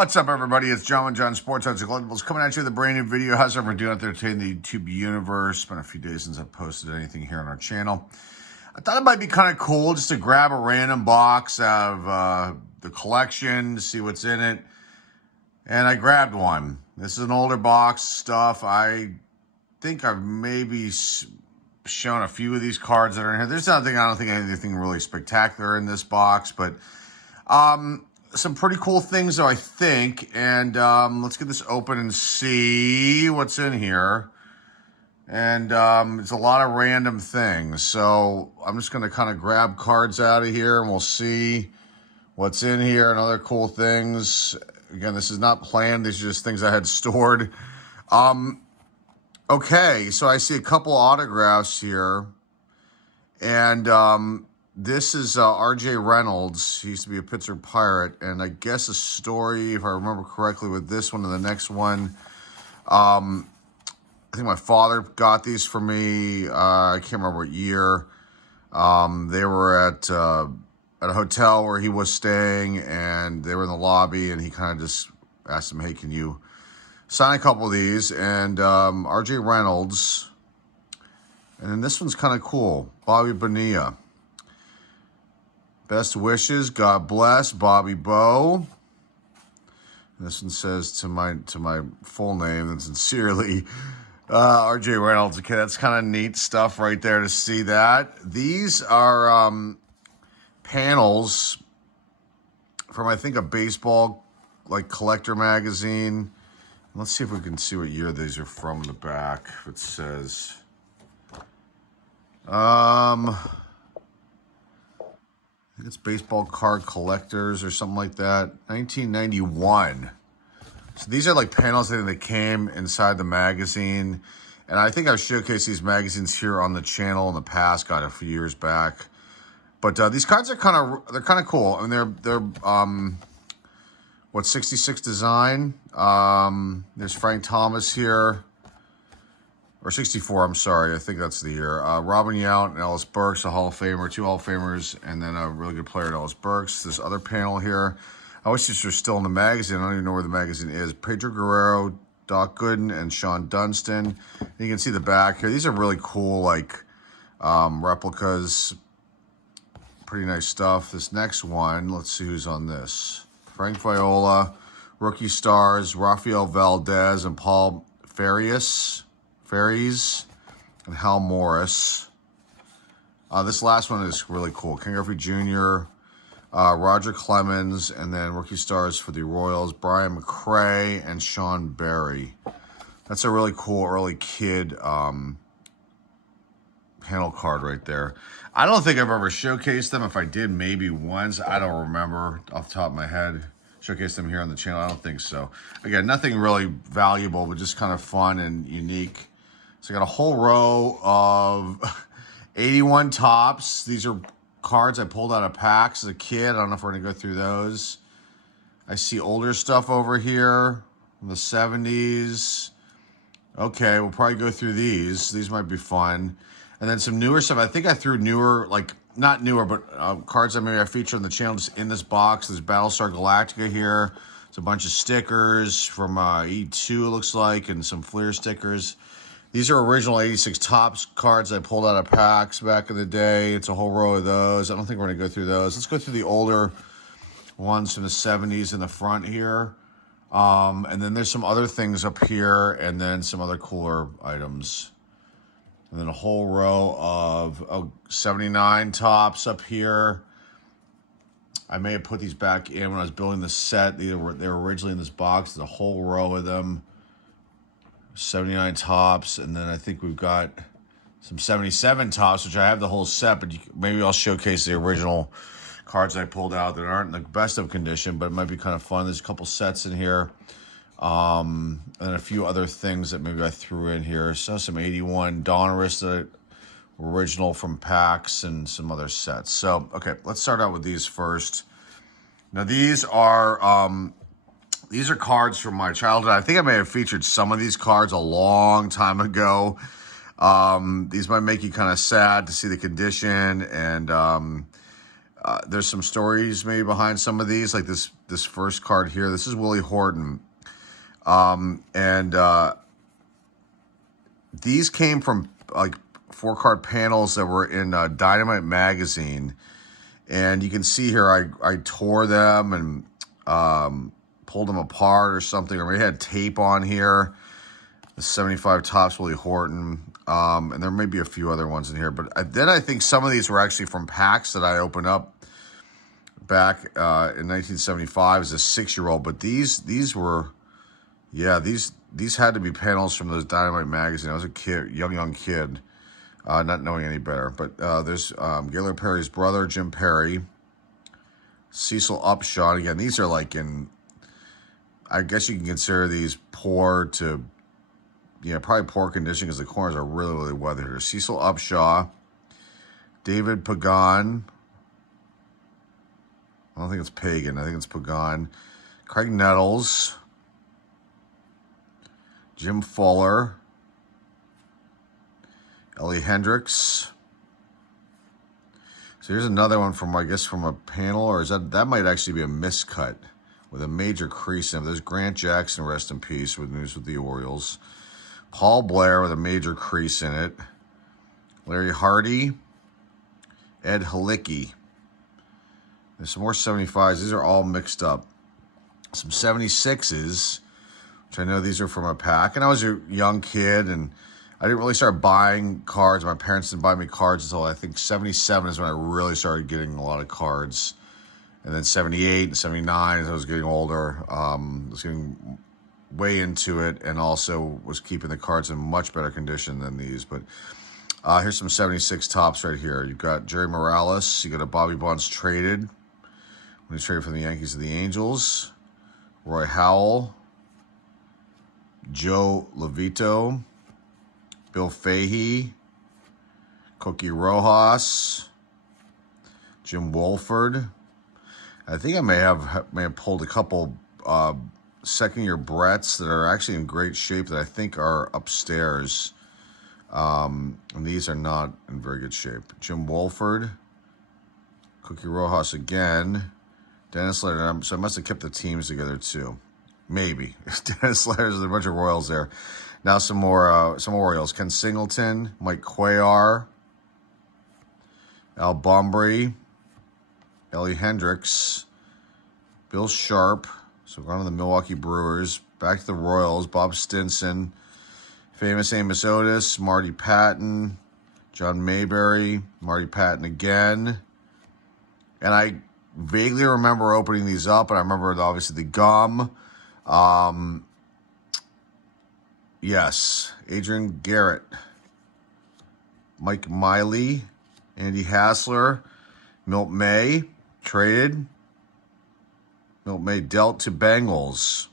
What's up, everybody? It's John and John Sports Odds and Collectibles coming at you with a brand new video. How's everyone doing out there today in the YouTube universe? It's been a few days since I've posted anything here on our channel. I thought it might be kind of cool just to grab a random box out of the collection to see what's in it. And I grabbed one. This is an older box stuff. I think I've maybe shown a few of these cards that are in here. There's nothing, I don't think anything really spectacular in this box, but some pretty cool things, though, I think. And let's get this open and see what's in here. And it's a lot of random things. So I'm just going to kind of grab cards out of here and we'll see what's in here and other cool things. Again, this is not planned. These are just things I had stored. Okay, so I see a couple autographs here. And this is R.J. Reynolds. He used to be a Pittsburgh Pirate. And I guess a story, if I remember correctly, with this one and the next one. I think my father got these for me. I can't remember what year. They were at a hotel where he was staying, and they were in the lobby, and he kind of just asked him, hey, can you sign a couple of these? And R.J. Reynolds. And then this one's kind of cool. Bobby Bonilla. Best wishes, God bless, Bobby Bo. And this one says to my full name, and sincerely, R.J. Reynolds. Okay, that's kind of neat stuff right there to see that. These are panels from, I think, a baseball collector magazine. Let's see if we can see what year these are from in the back. If it says, I think it's Baseball Card Collectors or something like that. 1991. So these are like panels that came inside the magazine. And I think I've showcased these magazines here on the channel in the past, got a few years back. But these cards are kind of cool. I mean, they're 66 design. There's Frank Thomas here. Or 64, I'm sorry. I think that's the year. Robin Yount and Ellis Burks, a Hall of Famer, two Hall of Famers, and then a really good player, Ellis Burks. This other panel here. I wish these were still in the magazine. I don't even know where the magazine is. Pedro Guerrero, Doc Gooden, and Sean Dunston. And you can see the back here. These are really cool, replicas. Pretty nice stuff. This next one, let's see who's on this. Frank Viola, rookie stars, Rafael Valdez, and Paul Farias, and Hal Morris. This last one is really cool. Ken Griffey Jr., Roger Clemens, and then rookie stars for the Royals, Brian McRae and Sean Barry. That's a really cool early kid panel card right there. I don't think I've ever showcased them. If I did, maybe once. I don't remember off the top of my head. Showcase them here on the channel. I don't think so. Again, nothing really valuable, but just kind of fun and unique. So I got a whole row of 81 tops. These are cards I pulled out of packs as a kid. I don't know if we're going to go through those. I see older stuff over here from the 70s. Okay, we'll probably go through these. These might be fun. And then some newer stuff. I think I threw newer, not newer, but cards that maybe I feature on the channel just in this box. There's Battlestar Galactica here. It's a bunch of stickers from E2, it looks like, and some Fleer stickers. These are original 86 Topps cards I pulled out of packs back in the day. It's a whole row of those. I don't think we're going to go through those. Let's go through the older ones from the 70s in the front here. And then there's some other things up here, and then some other cooler items. And then a whole row of 79 Topps up here. I may have put these back in when I was building the set. They were originally in this box. There's a whole row of them. 79 Topps, and then I think we've got some 77 Topps, which I have the whole set, but maybe I'll showcase the original cards I pulled out that aren't in the best of condition, but it might be kind of fun. There's a couple sets in here, and a few other things that maybe I threw in here. So some 81 Donruss that were original from packs and some other sets. So, okay, let's start out with these first. Now, these are cards from my childhood. I think I may have featured some of these cards a long time ago. These might make you kind of sad to see the condition, and there's some stories maybe behind some of these, like this this first card here. This is Willie Horton. These came from like 4-card panels that were in Dynamite magazine. And you can see here, I tore them and pulled them apart or something. Or we had tape on here. The 75 Topps Willie Horton. And there may be a few other ones in here. But then I think some of these were actually from packs that I opened up back in 1975 as a 6-year-old. But these were, yeah, these had to be panels from those Dynamite magazine. I was a kid, young kid. Not knowing any better. But there's Gaylord Perry's brother, Jim Perry. Cecil Upshaw. Again, these are like in, I guess you can consider these poor to, probably poor condition because the corners are really, really weathered here. Cecil Upshaw. David Pagan. I don't think it's Pagan. I think it's Pagan. Craig Nettles. Jim Fuller. Ellie Hendricks. So here's another one from, I guess, from a panel, or is that might actually be a miscut with a major crease in it. There's Grant Jackson, rest in peace, with news with the Orioles. Paul Blair with a major crease in it. Larry Hardy. Ed Halicki. There's some more 75s. These are all mixed up. Some 76s, which I know these are from a pack. And I was a young kid, and I didn't really start buying cards. My parents didn't buy me cards until I think 77 is when I really started getting a lot of cards. And then 78 and 79 as I was getting older. I was getting way into it and also was keeping the cards in much better condition than these. But here's some 76 tops right here. You've got Jerry Morales. You got a Bobby Bonds traded when he traded from the Yankees to the Angels. Roy Howell. Joe Levito. Bill Fahey, Cookie Rojas, Jim Wolford. I think I may have pulled a couple second-year Bretts that are actually in great shape that I think are upstairs. And these are not in very good shape. Jim Wolford, Cookie Rojas again, Dennis Leonard. So I must have kept the teams together too. Maybe. Dennis Leonard, there's a bunch of Royals there. Now some more Orioles. Ken Singleton, Mike Cuellar, Al Bumbry, Ellie Hendricks, Bill Sharp. So we're on to the Milwaukee Brewers. Back to the Royals. Bob Stinson, famous Amos Otis, Marty Patton, John Mayberry, Marty Patton again. And I vaguely remember opening these up, and I remember obviously the gum. Yes, Adrian Garrett, Mike Miley, Andy Hassler, Milt May, traded. Milt May dealt to Bengals.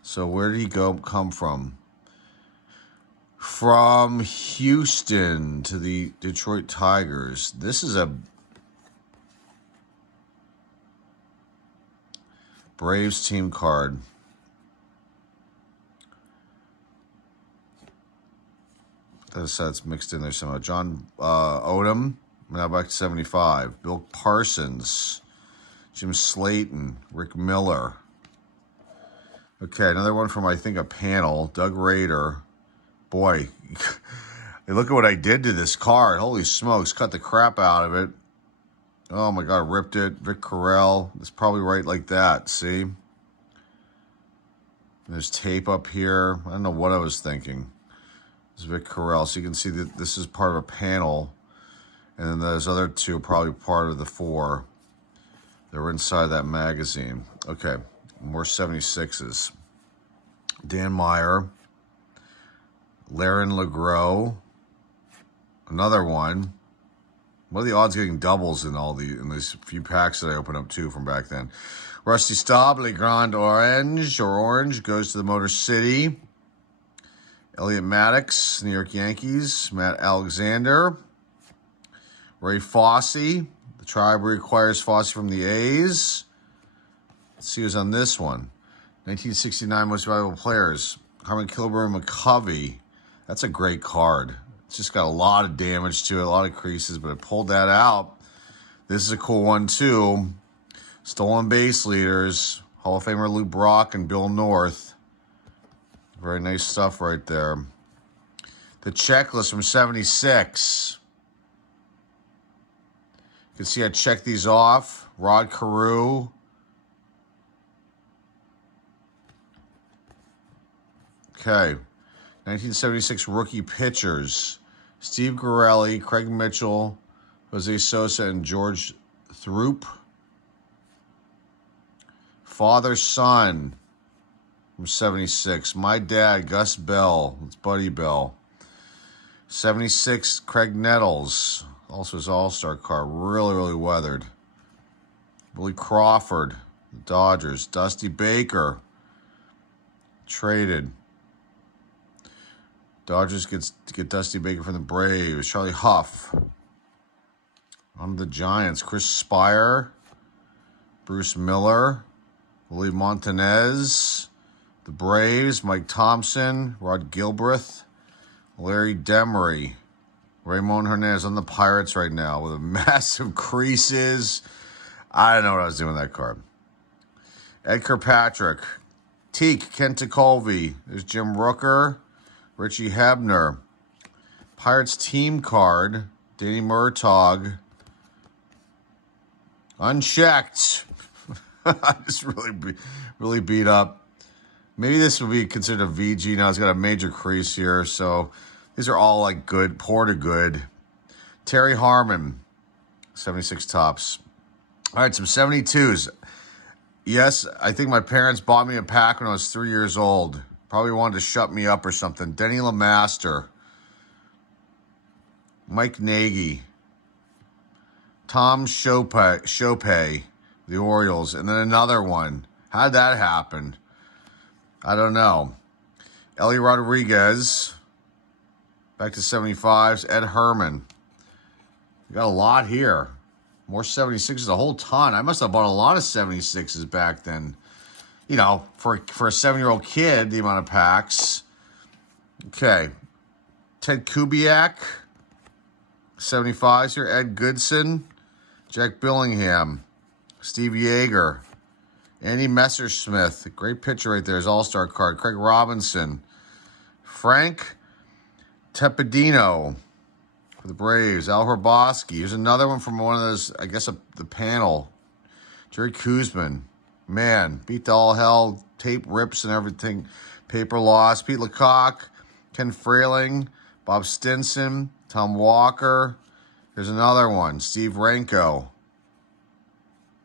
So where did he come from? From Houston to the Detroit Tigers. This is a Braves team card. That's mixed in there somehow. John Odom, now back to 75. Bill Parsons, Jim Slayton, Rick Miller. Okay, another one from, I think, a panel. Doug Rader. Boy, hey, look at what I did to this card. Holy smokes, cut the crap out of it. Oh my God, ripped it. Vic Correll. It's probably right like that, see? There's tape up here. I don't know what I was thinking. This is Vic Correll. So you can see that this is part of a panel. And then those other two are probably part of the 4 that were inside that magazine. Okay, more 76s. Dan Meyer. Laren LeGros. Another one. What are the odds of getting doubles in these few packs that I opened up too from back then? Rusty Staub, Le Grand Orange goes to the Motor City. Elliot Maddox, New York Yankees. Matt Alexander. Ray Fosse. The Tribe requires Fosse from the A's. Let's see who's on this one. 1969 Most Valuable Players. Harmon Kilburn McCovey. That's a great card. It's just got a lot of damage to it, a lot of creases, but I pulled that out. This is a cool one too. Stolen base leaders, Hall of Famer Lou Brock and Bill North. Very nice stuff right there. The checklist from 76. You can see I checked these off. Rod Carew. Okay. 1976 rookie pitchers. Steve Gorelli, Craig Mitchell, Jose Sosa, and George Throop. Father-son from 76. My dad, Gus Bell. It's Buddy Bell. 76, Craig Nettles. Also his all-star card. Really, really weathered. Billy Crawford, the Dodgers. Dusty Baker. Traded. Dodgers get Dusty Baker from the Braves. Charlie Huff. On the Giants. Chris Spire. Bruce Miller. Willie Montanez. The Braves. Mike Thompson. Rod Gilbreth. Larry Demery. Ramon Hernandez on the Pirates right now with a massive creases. I don't know what I was doing with that card. Ed Kirkpatrick. Teak. Kent Colvey. There's Jim Rooker. Richie Hebner. Pirates team card. Danny Murtaugh. Unchecked. Just really beat up. Maybe this would be considered a VG. Now it's got a major crease here. So these are all like good, poor to good. Terry Harmon. 76 tops. All right, some 72s. Yes, I think my parents bought me a pack when I was 3 years old. Probably wanted to shut me up or something. Denny LeMaster. Mike Nagy. Tom Chopay, the Orioles. And then another one. How did that happen? I don't know. Ellie Rodriguez. Back to 75s. Ed Herman. We got a lot here. More 76s, a whole ton. I must have bought a lot of 76s back then. You know, for a 7-year-old kid, the amount of packs. Okay. Ted Kubiak. 75s here. Ed Goodson. Jack Billingham. Steve Yeager. Andy Messersmith. Great pitcher right there. His all-star card. Craig Robinson. Frank Tepedino for the Braves. Al Hrabosky. Here's another one from one of those, I guess, the panel. Jerry Kuzman. Man, beat to all hell. Tape rips and everything. Paper loss. Pete Lecoq. Ken Frailing. Bob Stinson. Tom Walker. Here's another one. Steve Renko.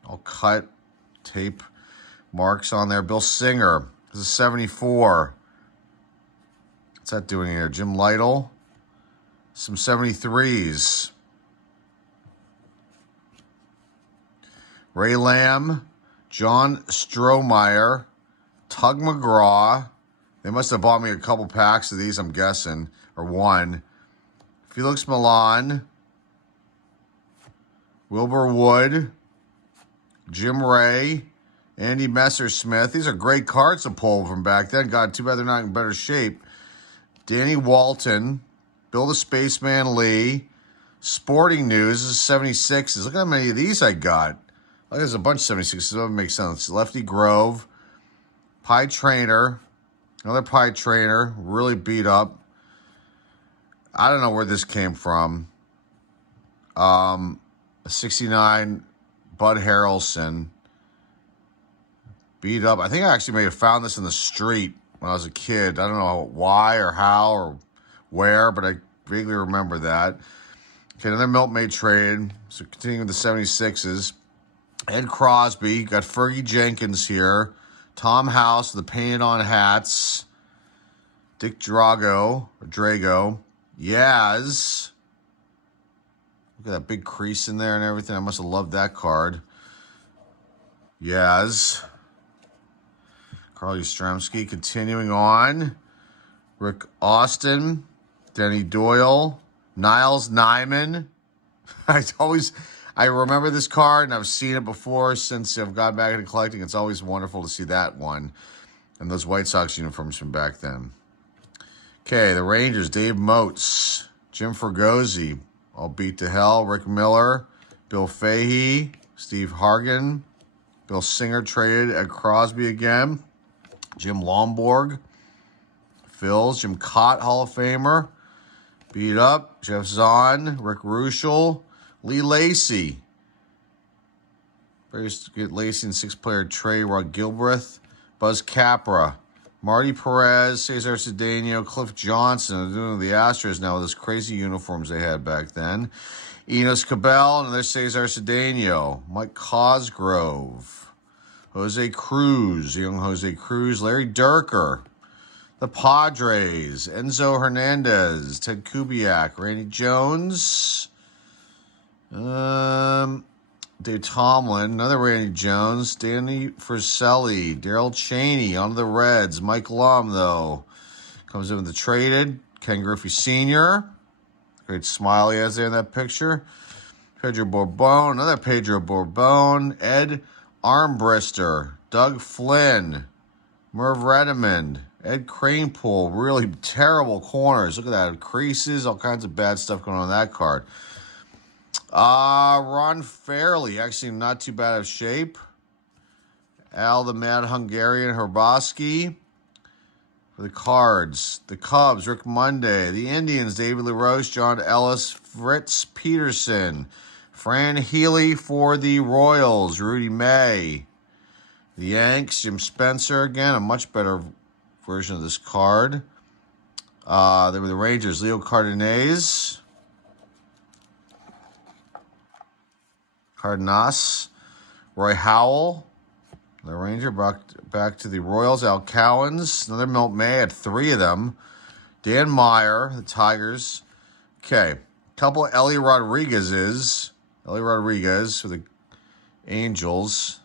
All cut. Tape marks on there. Bill Singer. This is 74. What's that doing here? Jim Lytle. Some 73s. Ray Lamb. John Strohmeyer. Tug McGraw. They must have bought me a couple packs of these, I'm guessing. Or one. Felix Milan. Wilbur Wood. Jim Ray. Andy Messersmith. These are great cards to pull from back then. God, too bad they're not in better shape. Danny Walton. Bill the Spaceman Lee. Sporting News. This is 76s. Look how many of these I got. Look, there's a bunch of 76s. It doesn't make sense. Lefty Grove. Pie Trainer. Another Pie Trainer. Really beat up. I don't know where this came from. 69 Bud Harrelson. Beat up. I think I actually may have found this in the street when I was a kid. I don't know why or how or where, but I vaguely remember that. Okay, another Milkmaid trade. So continuing with the 76s. Ed Crosby. Got Fergie Jenkins here. Tom House, the painted on hats. Dick Drago. Yaz. Look at that big crease in there and everything. I must have loved that card. Yaz. Carl Yastrzemski. Continuing on. Rick Austin. Denny Doyle. Niles Nyman. I remember this card, and I've seen it before since I've got back into collecting. It's always wonderful to see that one. And those White Sox uniforms from back then. Okay, the Rangers. Dave Moats. Jim Fergozzi. All beat to hell. Rick Miller. Bill Fahey. Steve Hargan. Bill Singer traded. Ed Crosby again. Jim Lomborg. Phils. Jim Cott, Hall of Famer. Beat up. Jeff Zahn. Rick Ruschel. Lee Lacy. Very good Lacy and 6-player trade. Rod Gilbreth. Buzz Capra. Marty Perez, Cesar Cedeno, Cliff Johnson. They're doing the Astros now with those crazy uniforms they had back then. Enos Cabell, and another Cesar Cedeno. Mike Cosgrove. Jose Cruz, young Jose Cruz. Larry Durker. The Padres. Enzo Hernandez. Ted Kubiak. Randy Jones. Dave Tomlin, another Randy Jones, Danny Friselli, Daryl Cheney, onto the Reds. Mike Lum, though, comes in with the traded. Ken Griffey Sr., great smile he has there in that picture. Pedro Bourbon, another Pedro Bourbon. Ed Armbrister, Doug Flynn, Merv Redmond, Ed Kranepool, really terrible corners. Look at that, creases, all kinds of bad stuff going on that card. Ron Fairley, actually not too bad of shape. Al the Mad Hungarian Herboski. For the Cards, the Cubs, Rick Monday. The Indians, David LaRoche, John Ellis, Fritz Peterson. Fran Healy for the Royals, Rudy May. The Yanks, Jim Spencer again, a much better version of this card. They were the Rangers, Leo Cardenas. Cardenas, Roy Howell, the Ranger, back to the Royals. Al Cowens, another Milt May, had 3 of them. Dan Meyer, the Tigers. Okay, couple of Ellie Rodriguez for the Angels.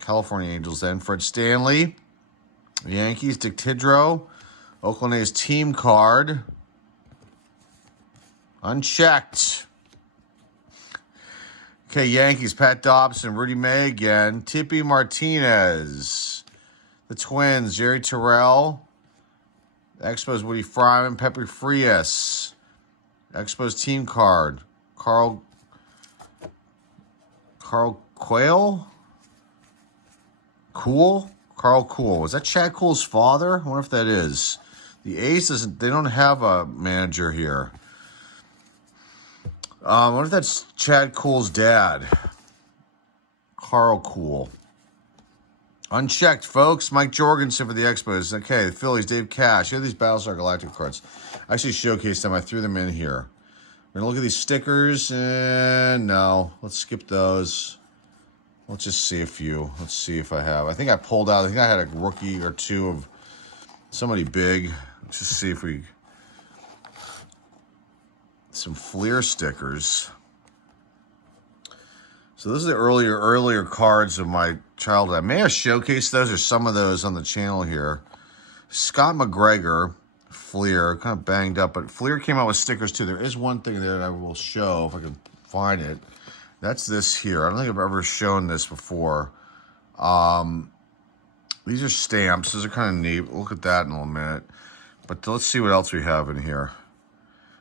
California Angels then. Fred Stanley, the Yankees. Dick Tidrow, Oakland A's team card. Unchecked. Okay, Yankees, Pat Dobson, Rudy May again. Tippy Martinez. The Twins, Jerry Terrell. Expos, Woody Fryman, Pepe Frias. Expos team card. Carl Quayle? Cool? Carl Cool. Was that Chad Cool's father? I wonder if that is. The A's they don't have a manager here. I wonder if that's Chad Cool's dad. Carl Cool. Unchecked, folks. Mike Jorgensen for the Expos. Okay, the Phillies, Dave Cash. Here are these Battlestar Galactic cards. I actually showcased them. I threw them in here. We're going to look at these stickers. And no, let's skip those. Let's just see a few. Let's see if I have. I think I pulled out. I think I had a rookie or 2 of somebody big. Let's just see if we... Some Fleer stickers. So those are the earlier cards of my childhood. I may have showcased those or some of those on the channel here. Scott McGregor, Fleer, kind of banged up, but Fleer came out with stickers too. There is one thing there that I will show if I can find it. That's this here. I don't think I've ever shown this before. These are stamps. Those are kind of neat. We'll look at that in a minute. But let's see what else we have in here.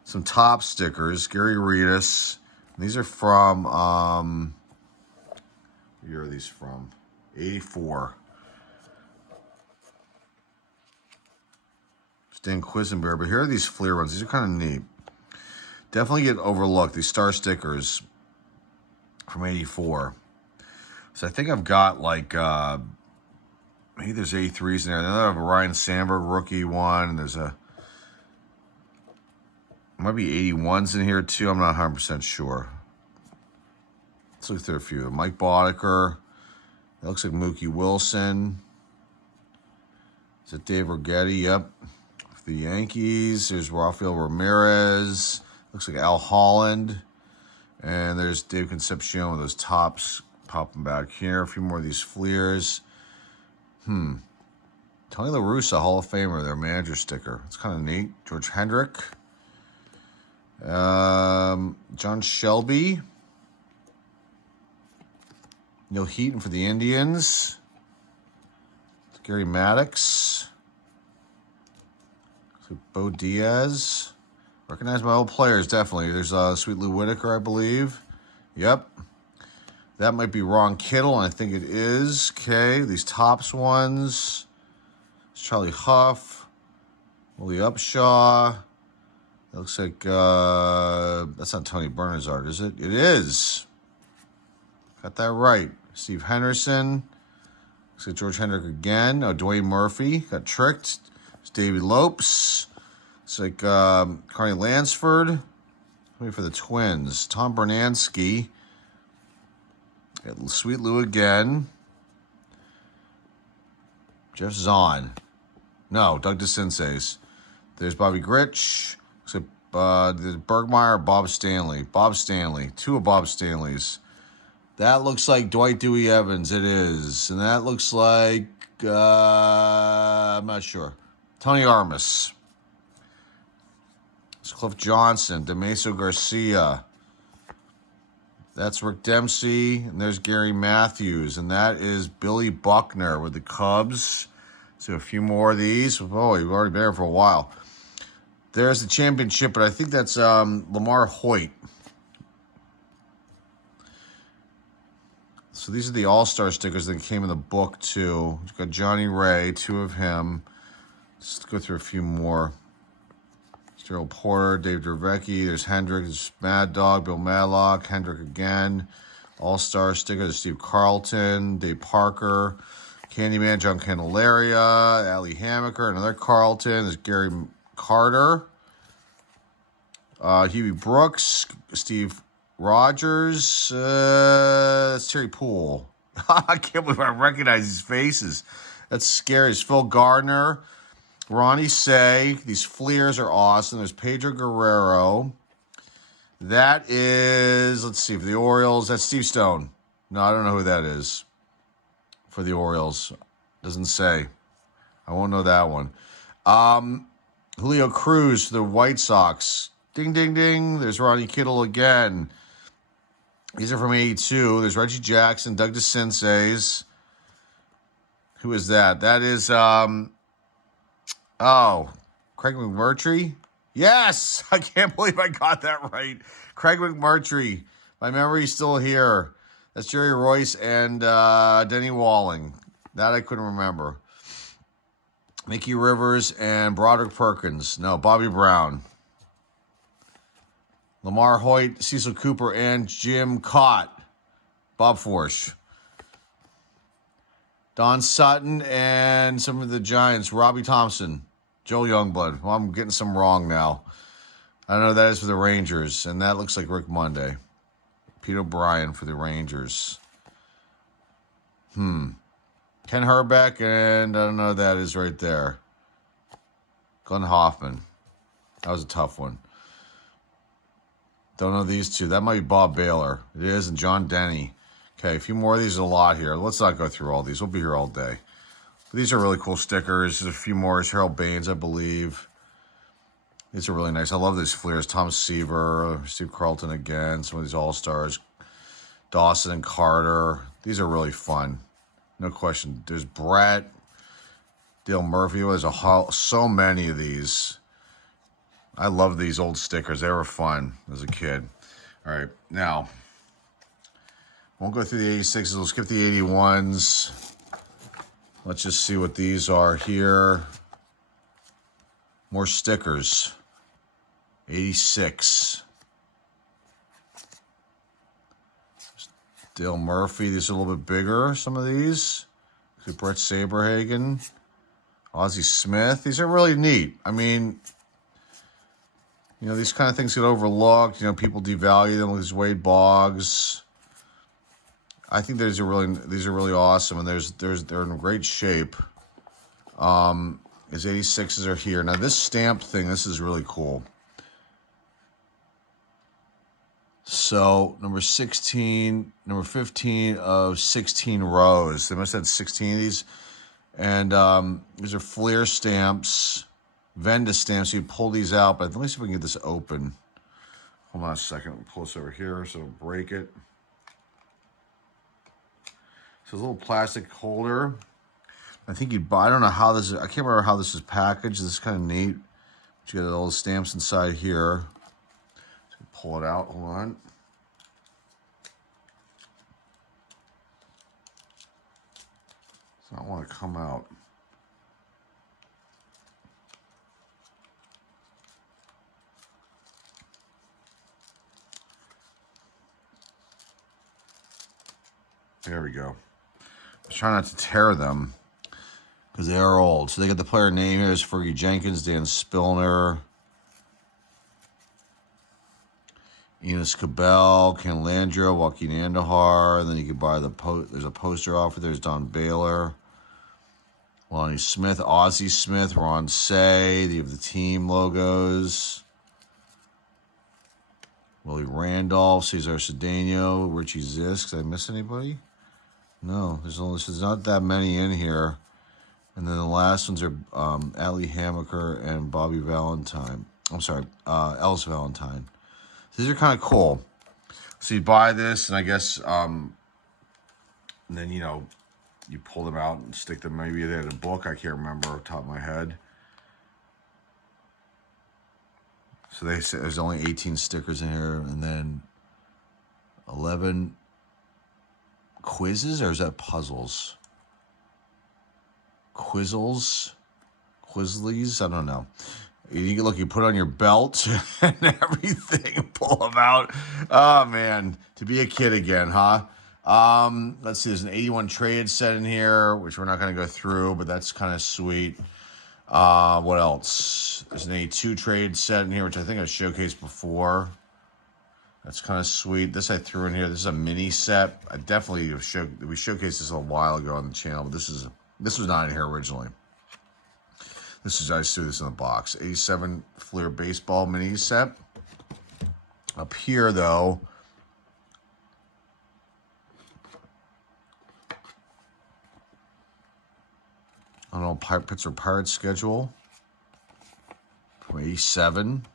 Some top stickers. Gary Reedus. These are from, what year are these from? 84. Stan Quisenberry. But here are these Fleer ones. These are kind of neat. Definitely get overlooked. These star stickers from 84. So I think I've got like, maybe there's 83s in there. Then I have a Ryan Sandberg rookie one. And there's a, might be 81s in here too. I'm not 100% sure. Let's look through a few. Mike Boddicker. That looks like Mookie Wilson. Is it Dave Righetti? Yep. For the Yankees. There's Rafael Ramirez. Looks like Al Holland. And there's Dave Concepcion with those tops popping back here. A few more of these Fleers. Tony La Russa, Hall of Famer, their manager sticker. It's kind of neat. George Hendrick. John Shelby. Neil Heaton for the Indians. Gary Maddox. Bo Diaz. Recognize my old players, definitely. There's Sweet Lou Whitaker, I believe. Yep. That might be Ron Kittle, and I think it is. Okay, these Topps ones. It's Charlie Huff, Willie Upshaw. It looks like that's not Tony Bernard's art, is it? It is. Got that right. Steve Henderson. Looks like George Hendrick again. Oh, Dwayne Murphy. Got tricked. It's David Lopes. It's like Carney Lansford. Wait for the Twins. Tom Bernansky. Got Sweet Lou again. Jeff Zahn. No, Doug DeCinces. There's Bobby Grich. Looks like Bergmeyer, Bob Stanley. Bob Stanley. Two of Bob Stanleys. That looks like Dwight Dewey Evans. It is. And that looks like, I'm not sure. Tony Armas. It's Cliff Johnson. Damaso Garcia. That's Rick Dempsey. And there's Gary Matthews. And that is Billy Buckner with the Cubs. So a few more of these. Oh, we've already been here for a while. There's the championship, but I think that's Lamar Hoyt. So these are the All-Star stickers that came in the book, too. You've got Johnny Ray, two of him. Let's go through a few more. Gerald Porter, Dave Dravecki. There's Hendrick. There's Mad Dog, Bill Madlock. Hendrick again. All-Star sticker. There's Steve Carlton, Dave Parker. Candyman, John Candelaria. Ali Hammaker, another Carlton. There's Gary Carter. Huey Brooks. Steve Rogers, that's Terry Poole. I can't believe I recognize these faces. That's scary. It's Phil Gardner, Ronnie Say. These Fleers are awesome. There's Pedro Guerrero. That is, let's see, for the Orioles, that's Steve Stone. No, I don't know who that is for the Orioles. Doesn't say. I won't know that one. Julio Cruz for the White Sox. Ding, ding, ding. There's Ronnie Kittle again. These are from 82. There's Reggie Jackson, Doug DeCinces. Who is that? That is, Craig McMurtry? Yes! I can't believe I got that right. Craig McMurtry. My memory's still here. That's Jerry Royce and Denny Walling. That I couldn't remember. Mickey Rivers and Broderick Perkins. No, Bobby Brown. Lamar Hoyt, Cecil Cooper, and Jim Cott. Bob Forsch. Don Sutton and some of the Giants. Robbie Thompson. Joel Youngblood. Well, I'm getting some wrong now. I don't know who that is for the Rangers. And that looks like Rick Monday. Pete O'Brien for the Rangers. Ken Herbeck, and I don't know who that is right there. Glenn Hoffman. That was a tough one. Don't know these two. That might be Bob Baylor. It is, and John Denny. Okay, a few more of these. A lot here. Let's not go through all these. We'll be here all day. But these are really cool stickers. There's a few more. It's Harold Baines, I believe. These are really nice. I love these Fleers. Tom Seaver, Steve Carlton again. Some of these All-Stars. Dawson and Carter. These are really fun. No question. There's Brett. Dale Murphy. There's so many of these. I love these old stickers. They were fun as a kid. All right, now, won't go through the 86s. We'll skip the 81s. Let's just see what these are here. More stickers. 86. Dale Murphy. These are a little bit bigger, some of these. Brett Saberhagen. Ozzie Smith. These are really neat. I mean, you know, these kind of things get overlooked. You know, people devalue them. These Wade Boggs. I think these are really awesome, and they're in great shape. His 86s are here. Now this stamped thing, this is really cool. So number 16, number 15 of 16 rows. They must have had 16 of these, and these are Fleer stamps. Venda stamps, you pull these out, but let me see if we can get this open. Hold on a second. We'll pull this over here so it'll break it. So a little plastic holder. I think you'd buy, I don't know how this is, I can't remember how this is packaged. This is kind of neat. But you got all the stamps inside here. So pull it out, hold on. Does not want to come out. There we go. Try not to tear them because they are old. So they got the player name here is Fergie Jenkins, Dan Spillner, Enos Cabell, Ken Landreau, Joaquin Andahar. And then you can buy there's a poster offer. There's Don Baylor, Lonnie Smith, Ozzie Smith, Ron Say. They have the team logos. Willie Randolph, Cesar Cedeno, Richie Zisk. Did I miss anybody? No, there's not that many in here. And then the last ones are Ali Hamaker and Bobby Valentine. I'm sorry, Ellis Valentine. These are kind of cool. So you buy this, and I guess, and then, you know, you pull them out and stick them. Maybe they had a book. I can't remember off the top of my head. So they say there's only 18 stickers in here, and then 11 quizzes, or is that puzzles? Quizzles? Quizlies? I don't know. You look, you put on your belt and everything, pull them out. Oh, man. To be a kid again, huh? Let's see. There's an 81 trade set in here, which we're not going to go through, but that's kind of sweet. What else? There's an 82 trade set in here, which I think I showcased before. That's kind of sweet. This I threw in here. This is a mini set. I definitely we showcased this a while ago on the channel, but this was not in here originally. I just threw this in the box. 87 Fleer baseball mini set. Up here, though, I don't know, Pittsburgh Pirates schedule from 87.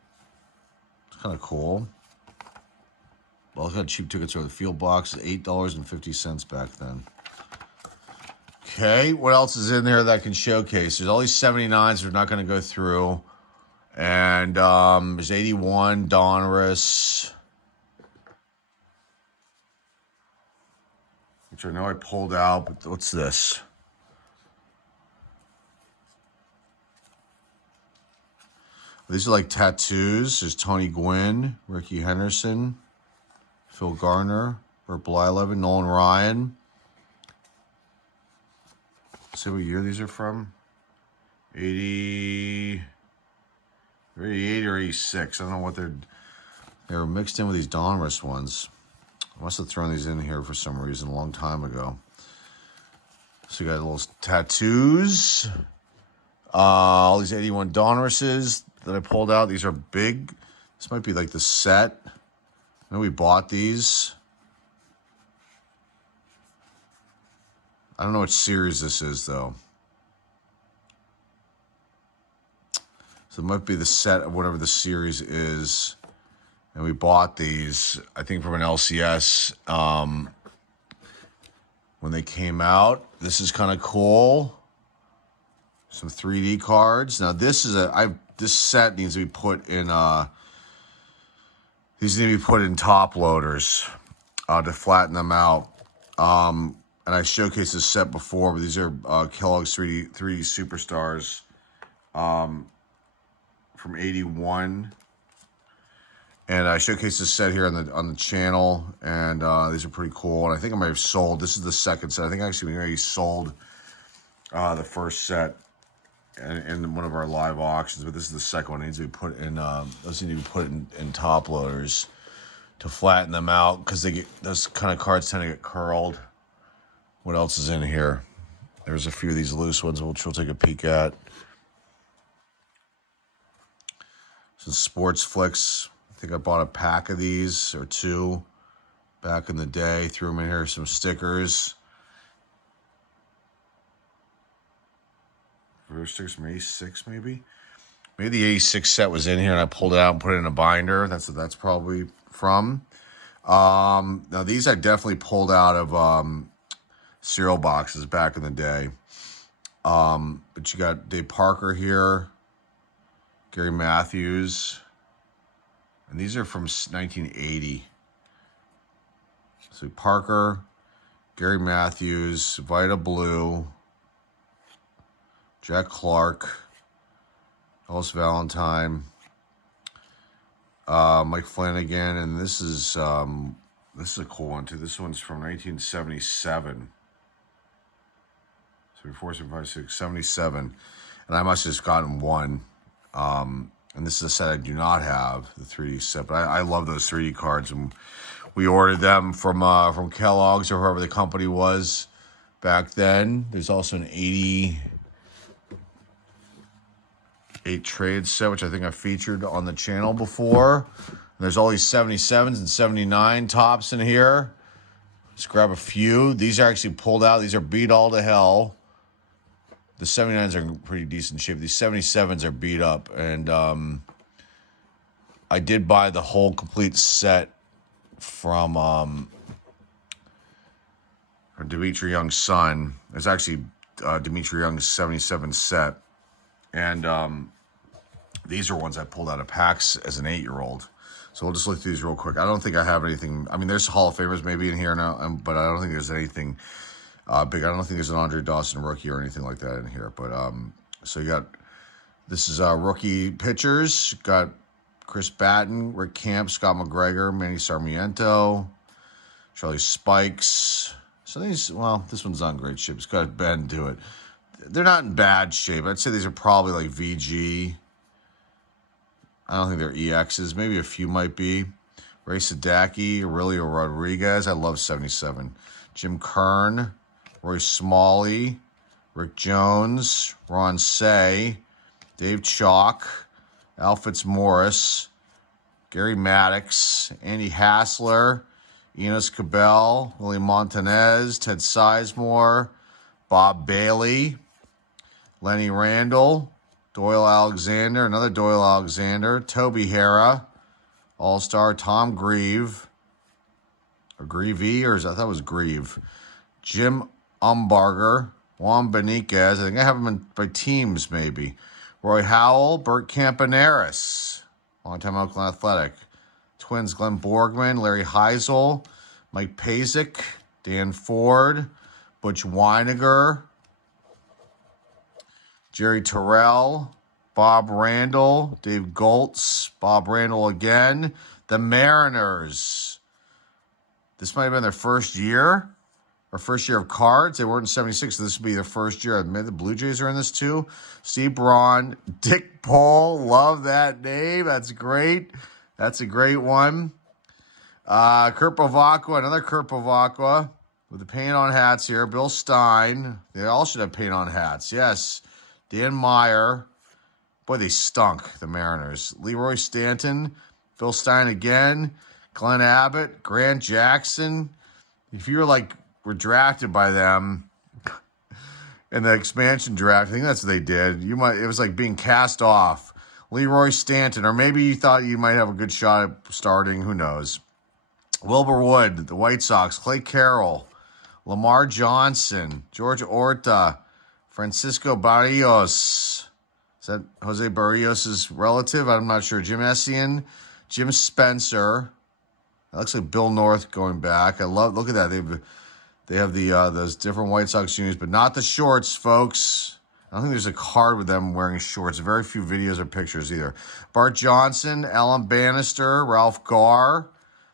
It's kind of cool. Well, I got cheap tickets for the field box, $8.50 back then. Okay, what else is in there that I can showcase? There's all these 79s we're not going to go through. And there's 81 Donruss, which I know I pulled out, but what's this? These are like tattoos. There's Tony Gwynn, Ricky Henderson, Phil Garner, Burt Blyleven, Nolan Ryan. See what year these are from? 88 or 86. I don't know what they were mixed in with these Donruss ones. I must have thrown these in here for some reason a long time ago. So you got little tattoos. All these 81 Donrusses that I pulled out. These are big. This might be like the set. I know we bought these. I don't know which series this is, though. So it might be the set of whatever the series is. And we bought these, I think, from an LCS when they came out. This is kind of cool. Some 3D cards. Now, this set needs to be put in, these need to be put in top loaders to flatten them out. And I showcased this set before, but these are Kellogg's 3D Superstars from 81. And I showcased this set here on the channel, and these are pretty cool. And I think I might have sold. This is the second set. I think actually we already sold the first set in one of our live auctions, but this is the second one. It needs to be put in. Those need to be put in top loaders to flatten them out because those kind of cards tend to get curled. What else is in here? There's a few of these loose ones, which we'll take a peek at. Some sports flicks. I think I bought a pack of these or two back in the day. Threw them in here. Some stickers. First stickers from 86, maybe. Maybe the 86 set was in here, and I pulled it out and put it in a binder. That's what that's probably from. Now these I definitely pulled out of cereal boxes back in the day. But you got Dave Parker here, Gary Matthews, and these are from 1980. So Parker, Gary Matthews, Vita Blue, Jack Clark, Ellis Valentine, Mike Flanagan, and this is a cool one too. This one's from 1977. So before 77, and I must have just gotten one. And this is a set I do not have, the 3D set, but I love those 3D cards, and we ordered them from Kellogg's or whoever the company was back then. There's also an 88 trade set, which I think I featured on the channel before. And there's all these 77s and 79 tops in here. Let's grab a few. These are actually pulled out. These are beat all to hell. The 79s are in pretty decent shape. These 77s are beat up. And I did buy the whole complete set from Dimitri Young's son. It's actually Dimitri Young's 77 set. And these are ones I pulled out of packs as an 8-year-old. So we'll just look through these real quick. I don't think I have anything. I mean, there's Hall of Famers maybe in here now, but I don't think there's anything big. I don't think there's an Andre Dawson rookie or anything like that in here. But so you got, this is rookie pitchers. Got Chris Batten, Rick Camp, Scott McGregor, Manny Sarmiento, Charlie Spikes. So these, well, this one's not in great shape. It's got a bend to it. They're not in bad shape. I'd say these are probably like VG. I don't think they're EXs. Maybe a few might be. Ray Sadaki, Aurelio Rodriguez. I love 77. Jim Kern, Roy Smalley, Rick Jones, Ron Say, Dave Chalk, Al Fitzmaurice, Gary Maddox, Andy Hassler, Enos Cabell, William Montanez, Ted Sizemore, Bob Bailey, Lenny Randall, Doyle Alexander, another Doyle Alexander, Toby Hara, All-Star, Tom Grieve, or Grievey, or I thought it was Grieve, Jim Umbarger, Juan Beniquez, I think I have them by teams maybe, Roy Howell, Bert Campaneris, longtime Oakland Athletic, Twins Glenn Borgman, Larry Heisel, Mike Pasick, Dan Ford, Butch Weiniger, Jerry Terrell, Bob Randall, Dave Goltz, Bob Randall again, the Mariners. This might have been their first year, or first year of cards. They weren't in 76, so this would be their first year. I admit the Blue Jays are in this too. Steve Braun, Dick Paul, love that name. That's great. That's a great one. Kurt Bavacqua, another Kurt Bavacqua with the paint on hats here. Bill Stein. They all should have paint on hats. Yes. Dan Meyer. Boy, they stunk, the Mariners. Leroy Stanton. Phil Stein again. Glenn Abbott. Grant Jackson. If you were drafted by them in the expansion draft, I think that's what they did. It was like being cast off. Leroy Stanton, or maybe you thought you might have a good shot at starting. Who knows? Wilbur Wood, the White Sox. Clay Carroll. Lamar Johnson. George Orta. Francisco Barrios. Is that Jose Barrios' relative? I'm not sure. Jim Essien. Jim Spencer. That looks like Bill North going back. Look at that. They have those different White Sox juniors, but not the shorts, folks. I don't think there's a card with them wearing shorts. Very few videos or pictures either. Bart Johnson, Alan Bannister, Ralph Garr.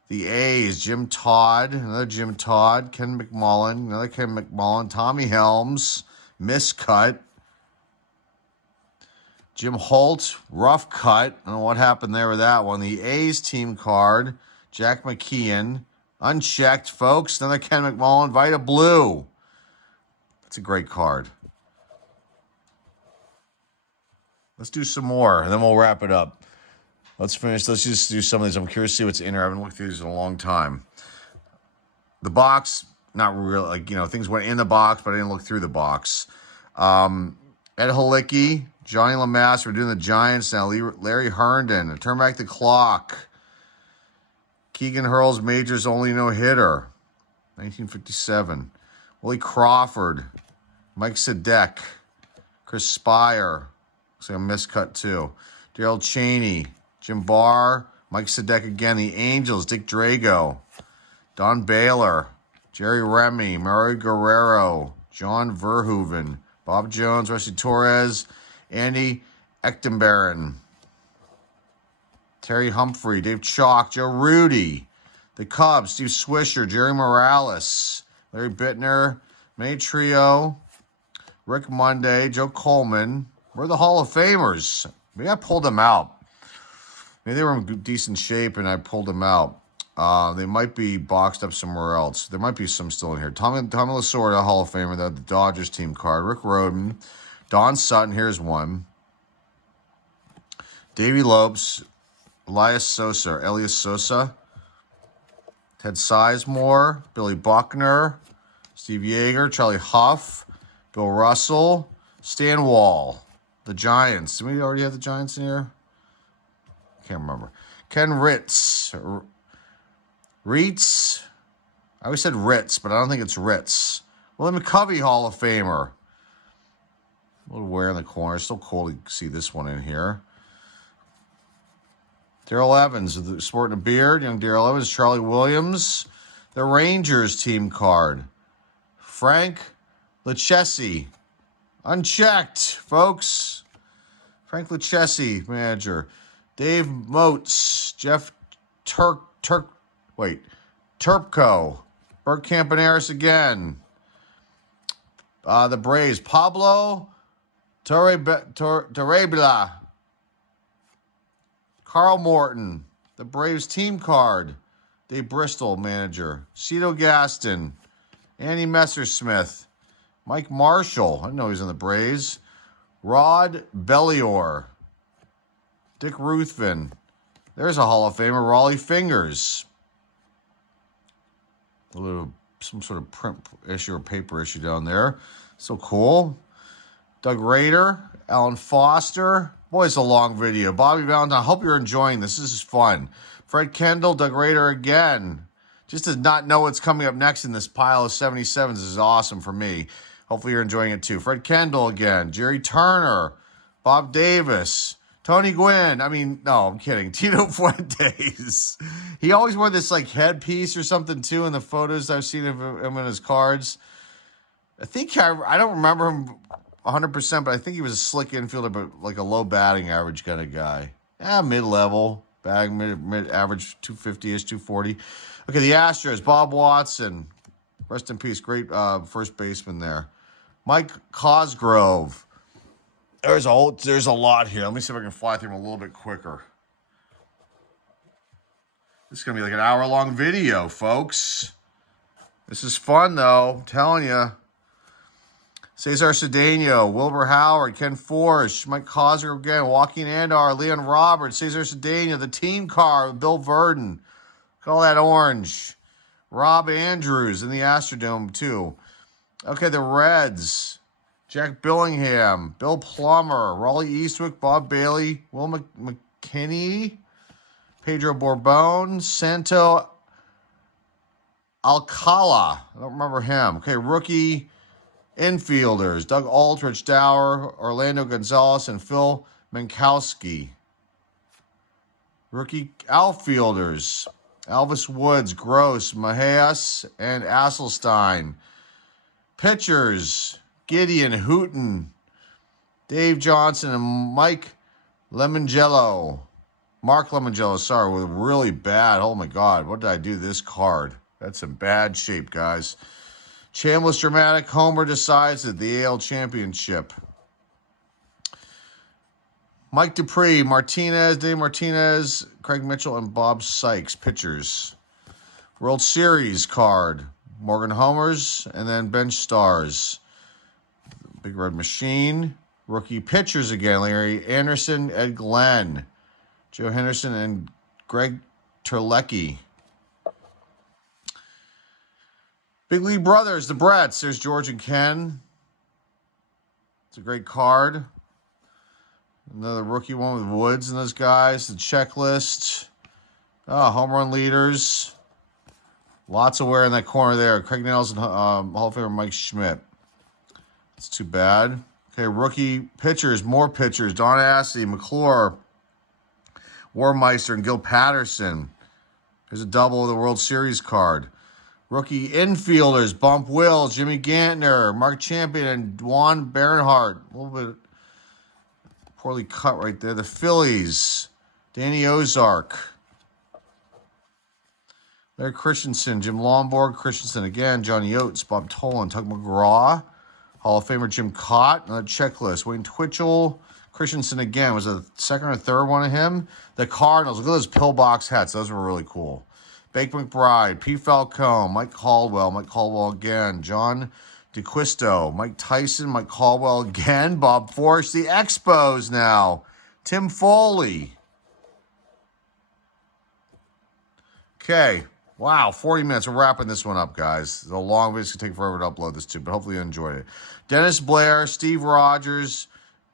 The A's, Jim Todd, another Jim Todd. Ken McMullen, another Ken McMullen. Tommy Helms, miscut. Jim Holt, rough cut. I don't know what happened there with that one. The A's team card, Jack McKeon. Unchecked, folks. Another Ken McMullen, Vita Blue. That's a great card. Let's do some more, and then we'll wrap it up. Let's finish. Let's just do some of these. I'm curious to see what's in there. I haven't looked through these in a long time. The box, not real. Things went in the box, but I didn't look through the box. Ed Halicki, Johnny Lamass. We're doing the Giants now. Larry Herndon. Turn back the clock. Keegan Hurl's Majors only no-hitter. 1957. Willie Crawford. Mike Sadek. Chris Spire. Looks like a miscut, too. Darrell Chaney. Jim Barr. Mike Sadek again. The Angels. Dick Drago. Don Baylor. Jerry Remy. Murray Guerrero. John Verhoeven. Bob Jones, Rusty Torres, Andy Echtenbaron, Terry Humphrey, Dave Chalk, Joe Rudy, the Cubs, Steve Swisher, Jerry Morales, Larry Bittner, May Trio, Rick Monday, Joe Coleman. We're the Hall of Famers. Maybe I pulled them out. Maybe they were in decent shape and I pulled them out. They might be boxed up somewhere else. There might be some still in here. Tommy Lasorda, Hall of Famer, the Dodgers team card. Rick Rhoden, Don Sutton, here's one. Davey Lopes, Elias Sosa, Ted Sizemore, Billy Buckner, Steve Yeager, Charlie Huff, Bill Russell, Stan Wall, the Giants. Did we already have the Giants in here? Can't remember. Ken Ritz. I always said Ritz, but I don't think it's Ritz. Willie McCovey, Hall of Famer. A little wear in the corner. Still cool to see this one in here. Darrell Evans, sporting a beard. Young Darrell Evans, Charlie Williams. The Rangers team card. Frank Lucchesi. Unchecked, folks. Frank Lucchesi, manager. Dave Moats. Jeff Turpco. Bert Campaneris again. The Braves. Pablo Torrebla. Carl Morton. The Braves team card. Dave Bristol, manager. Cito Gaston. Andy Messersmith. Mike Marshall. I didn't know he was in the Braves. Rod Bellior. Dick Ruthven. There's a Hall of Famer. Raleigh Fingers. A little, some sort of print issue or paper issue down there. So cool. Doug Rader. Alan Foster. Boy, it's a long video. Bobby Valentine. I hope you're enjoying this. This is fun. Fred Kendall. Doug Rader again. Just to not know what's coming up next in this pile of 77s is awesome for me. Hopefully you're enjoying it too. Fred Kendall again. Jerry Turner. Bob Davis. Tony Gwynn. No, I'm kidding. Tito Fuentes. He always wore this like headpiece or something too in the photos I've seen of him in his cards. I don't remember him 100%, but I think he was a slick infielder, but like a low batting average kind of guy. Mid-level. Batting mid-average, 250-ish, 240. Okay, the Astros. Bob Watson. Rest in peace. Great first baseman there. Mike Cosgrove. There's a lot here. Let me see if I can fly through them a little bit quicker. This is going to be like an hour-long video, folks. This is fun, though. I'm telling you. Cesar Cedeno, Wilbur Howard, Ken Forsch, Mike Cosgrove again, Joaquin Andar, Leon Roberts, Cesar Cedeno, the team car, Bill Verdon. Look at all that orange. Rob Andrews in the Astrodome, too. Okay, the Reds. Jack Billingham, Bill Plummer, Raleigh Eastwick, Bob Bailey, Will McKinney, Pedro Borbon, Santo Alcala. I don't remember him. Okay, rookie infielders. Doug Aldrich, Dower, Orlando Gonzalez, and Phil Minkowski. Rookie outfielders. Elvis Woods, Gross, Mahias, and Asselstein. Pitchers. Gideon Hooten, Dave Johnson, and Mark Lemongello, with really bad. Oh my God, what did I do to this card? That's in bad shape, guys. Chambliss Dramatic Homer decides at the AL Championship. Mike Dupree, Dave Martinez, Craig Mitchell, and Bob Sykes, pitchers. World Series card, Morgan Homers, and then bench stars. Big Red Machine. Rookie pitchers again. Larry Anderson, Ed Glenn, Joe Henderson, and Greg Terlecki. Big League Brothers, the Bretts. There's George and Ken. It's a great card. Another rookie one with Woods and those guys. The checklist. Home run leaders. Lots of wear in that corner there. Craig Nelson, Hall of Famer Mike Schmidt. It's too bad. Okay, rookie pitchers, more pitchers. Don Assey, McClure, Warmeister, and Gil Patterson. Here's a double of the World Series card. Rookie infielders, Bump Wills, Jimmy Gantner, Mark Champion, and Juan Bernhardt. A little bit poorly cut right there. The Phillies, Danny Ozark. Larry Christensen, Jim Lomborg, Christensen again, Johnny Oates, Bob Tolan, Tug McGraw, Hall of Famer Jim Cott, another checklist. Wayne Twitchell, Christensen again. Was a second or third one of him? The Cardinals, look at those pillbox hats. Those were really cool. Bake McBride, P. Falcone, Mike Caldwell again, John DeQuisto, Mike Tyson, Mike Caldwell again, Bob Forrest, the Expos now, Tim Foley. Okay. Wow, 40 minutes. We're wrapping this one up, guys. It's a long video. It's going to take forever to upload this too, but hopefully you enjoyed it. Dennis Blair, Steve Rogers,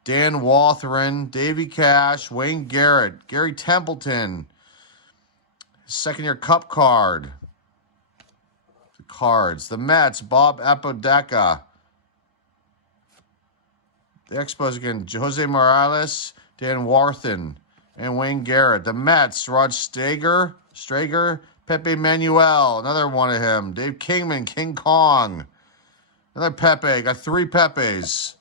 Dan Waltherin, Davey Cash, Wayne Garrett, Gary Templeton, second-year Cup card. The cards. The Mets, Bob Apodaca. The Expos again, Jose Morales, Dan Warthen, and Wayne Garrett. The Mets, Rod Strager, Pepe Manuel, another one of him. Dave Kingman, King Kong. Another Pepe. Got 3 Pepes.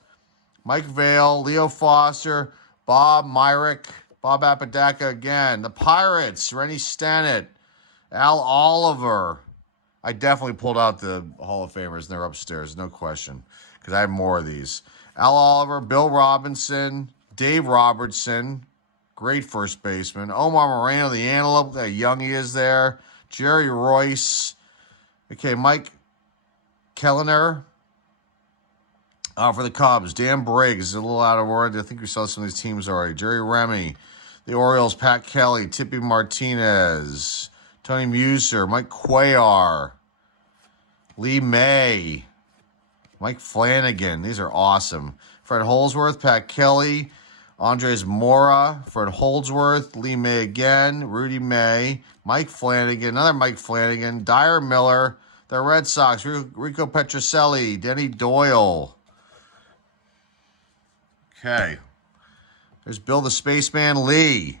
Mike Vale, Leo Foster, Bob Myrick, Bob Apodaca again. The Pirates, Rennie Stannett, Al Oliver. I definitely pulled out the Hall of Famers, and they're upstairs, no question, because I have more of these. Al Oliver, Bill Robinson, Dave Robertson, great first baseman. Omar Moreno, the Antelope, how young he is there. Jerry Royce. Okay, Mike Kellner. For the Cubs, Dan Briggs, a little out of order. I think we saw some of these teams already. Jerry Remy. The Orioles, Pat Kelly, Tippy Martinez, Tony Muser, Mike Cuellar, Lee May, Mike Flanagan. These are awesome. Fred Holdsworth, Pat Kelly, Andres Mora, Fred Holdsworth, Lee May again, Rudy May, Mike Flanagan, another Mike Flanagan, Dyer Miller, the Red Sox, Rico Petrocelli, Denny Doyle. Okay. There's Bill the Spaceman Lee,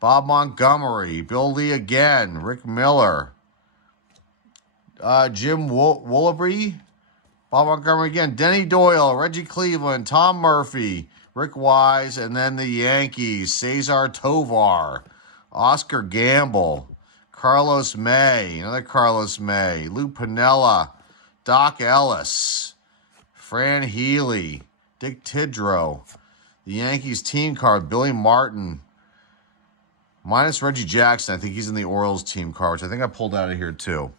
Bob Montgomery, Bill Lee again, Rick Miller, Jim Woolabry, Bob Montgomery again, Denny Doyle, Reggie Cleveland, Tom Murphy, Rick Wise, and then the Yankees, Cesar Tovar, Oscar Gamble, Carlos May, another Carlos May, Lou Piniella, Doc Ellis, Fran Healy, Dick Tidrow, the Yankees team card, Billy Martin, minus Reggie Jackson. I think he's in the Orioles team card, which I think I pulled out of here too.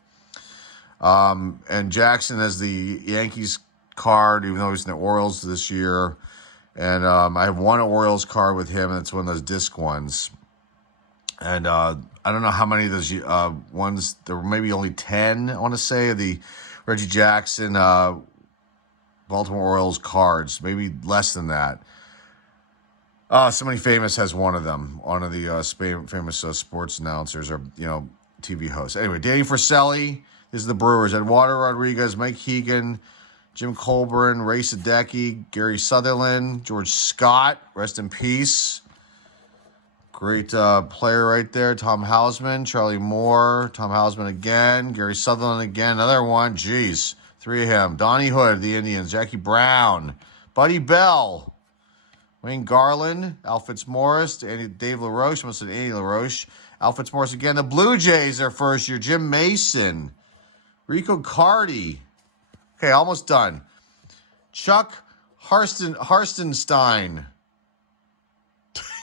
And Jackson has the Yankees card, even though he's in the Orioles this year. And I have one Orioles card with him, and it's one of those disc ones. And I don't know how many of those ones. There were maybe only 10, I want to say, of the Reggie Jackson Baltimore Orioles cards. Maybe less than that. Somebody famous has one of them. One of the famous sports announcers or, TV hosts. Anyway, Danny Friselli. This is the Brewers. Eduardo Rodriguez, Mike Hegan, Jim Colburn, Ray Sadecki, Gary Sutherland, George Scott, rest in peace. Great player right there. Tom Hausman, Charlie Moore, Tom Hausman again, Gary Sutherland again, another one. Jeez, 3 of him. Donnie Hood, the Indians, Jackie Brown, Buddy Bell, Wayne Garland, Al Fitzmaurice, Dave LaRoche, must have said Andy LaRoche, Al Fitzmaurice again. The Blue Jays, their first year, Jim Mason, Rico Cardi. Okay, almost done. Chuck Harstenstein.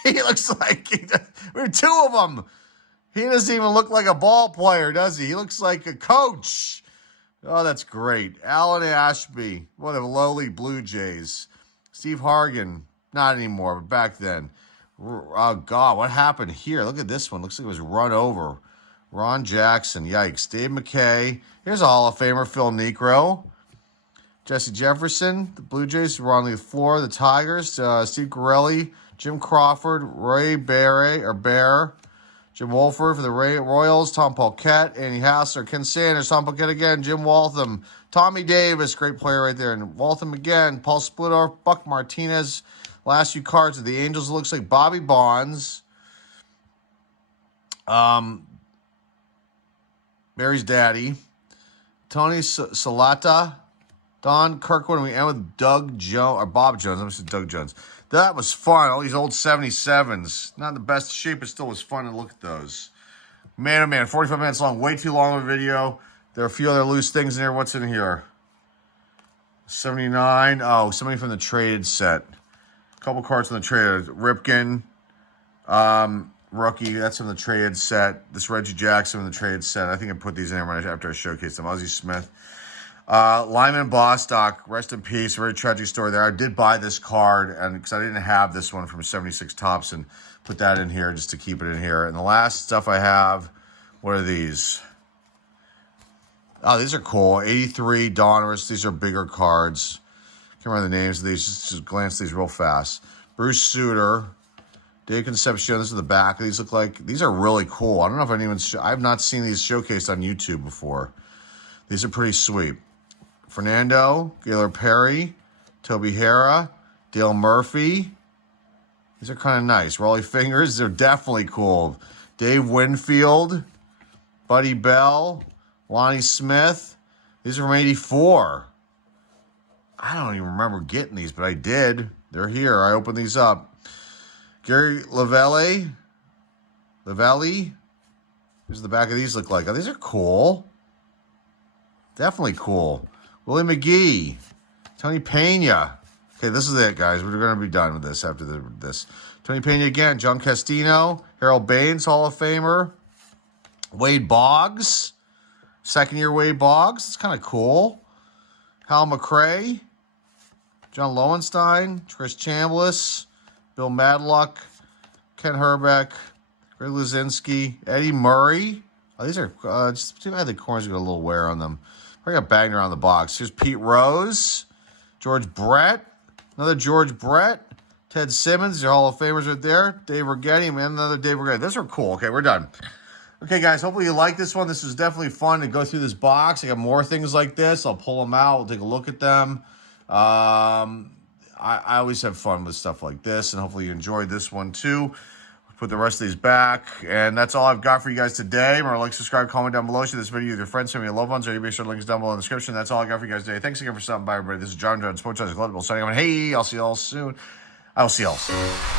He looks like we have 2 of them. He doesn't even look like a ball player, does he? He looks like a coach. Oh, that's great. Alan Ashby, one of the lowly Blue Jays. Steve Hargan, not anymore, but back then. Oh, God, what happened here? Look at this one. Looks like it was run over. Ron Jackson, yikes. Dave McKay. Here's a Hall of Famer, Phil Niekro. Jesse Jefferson, the Blue Jays were on the floor. The Tigers, Steve Corelli, Jim Crawford, Ray Bear, Jim Wolford for the Royals, Tom Paquette, Andy Hassler, Ken Sanders, Tom Paquette again, Jim Waltham, Tommy Davis, great player right there, and Waltham again, Paul Splittorff, Buck Martinez. Last few cards of the Angels, it looks like Bobby Bonds, Barry's daddy, Tony Salata, Don Kirkwood, and we end with Doug Jones, or Bob Jones. I'm just Doug Jones. That was fun. All these old 77s. Not in the best shape, but still was fun to look at those. Man, oh man, 45 minutes long. Way too long of a video. There are a few other loose things in here. What's in here? 79. Oh, somebody from the traded set. A couple cards from the traded. Ripken. Rookie. That's from the traded set. This Reggie Jackson from the traded set. I think I put these in there after I showcased them. Ozzie Smith. Lyman Bostock, rest in peace. Very tragic story there. I did buy this card and because I didn't have this one from 76 Tops and put that in here just to keep it in here. And the last stuff I have, what are these? Oh, these are cool. 83 Donruss. These are bigger cards. Can't remember the names of these. Just glance these real fast. Bruce Sutter. Dave Concepcion. This is the back. These look like, these are really cool. I don't know if anyone, I've not seen these showcased on YouTube before. These are pretty sweet. Fernando, Gaylor Perry, Toby Hara, Dale Murphy. These are kind of nice. Rolly Fingers, they're definitely cool. Dave Winfield, Buddy Bell, Lonnie Smith. These are from 84. I don't even remember getting these, but I did. They're here. I opened these up. Gary Lavelle. Here's the back of these look like. Oh, these are cool. Definitely cool. Willie McGee. Tony Pena. Okay, this is it, guys. We're going to be done with this after this. Tony Pena again. John Castino. Harold Baines, Hall of Famer. Wade Boggs. Second-year Wade Boggs. That's kind of cool. Hal McRae. John Lowenstein. Chris Chambliss. Bill Madlock. Ken Herbeck. Greg Luzinski. Eddie Murray. Oh, these are just too bad the corners got a little wear on them. I got banged around the box. Here's Pete Rose, George Brett, another George Brett, Ted Simmons, your Hall of Famers right there, Dave Righetti, man, another Dave Righetti. Those are cool. Okay, we're done. Okay, guys, hopefully you like this one. This was definitely fun to go through this box. I got more things like this. I'll pull them out. We'll take a look at them. I always have fun with stuff like this, and hopefully you enjoyed this one too. Put the rest of these back. And that's all I've got for you guys today. Remember, like, subscribe, comment down below. Share this video with your friends, some of your loved ones, or you be sure links down below in the description. That's all I got for you guys today. Thanks again for stopping by, everybody. This is John Sports Collectible signing off. And hey, I'll see you all soon. I'll see you all soon.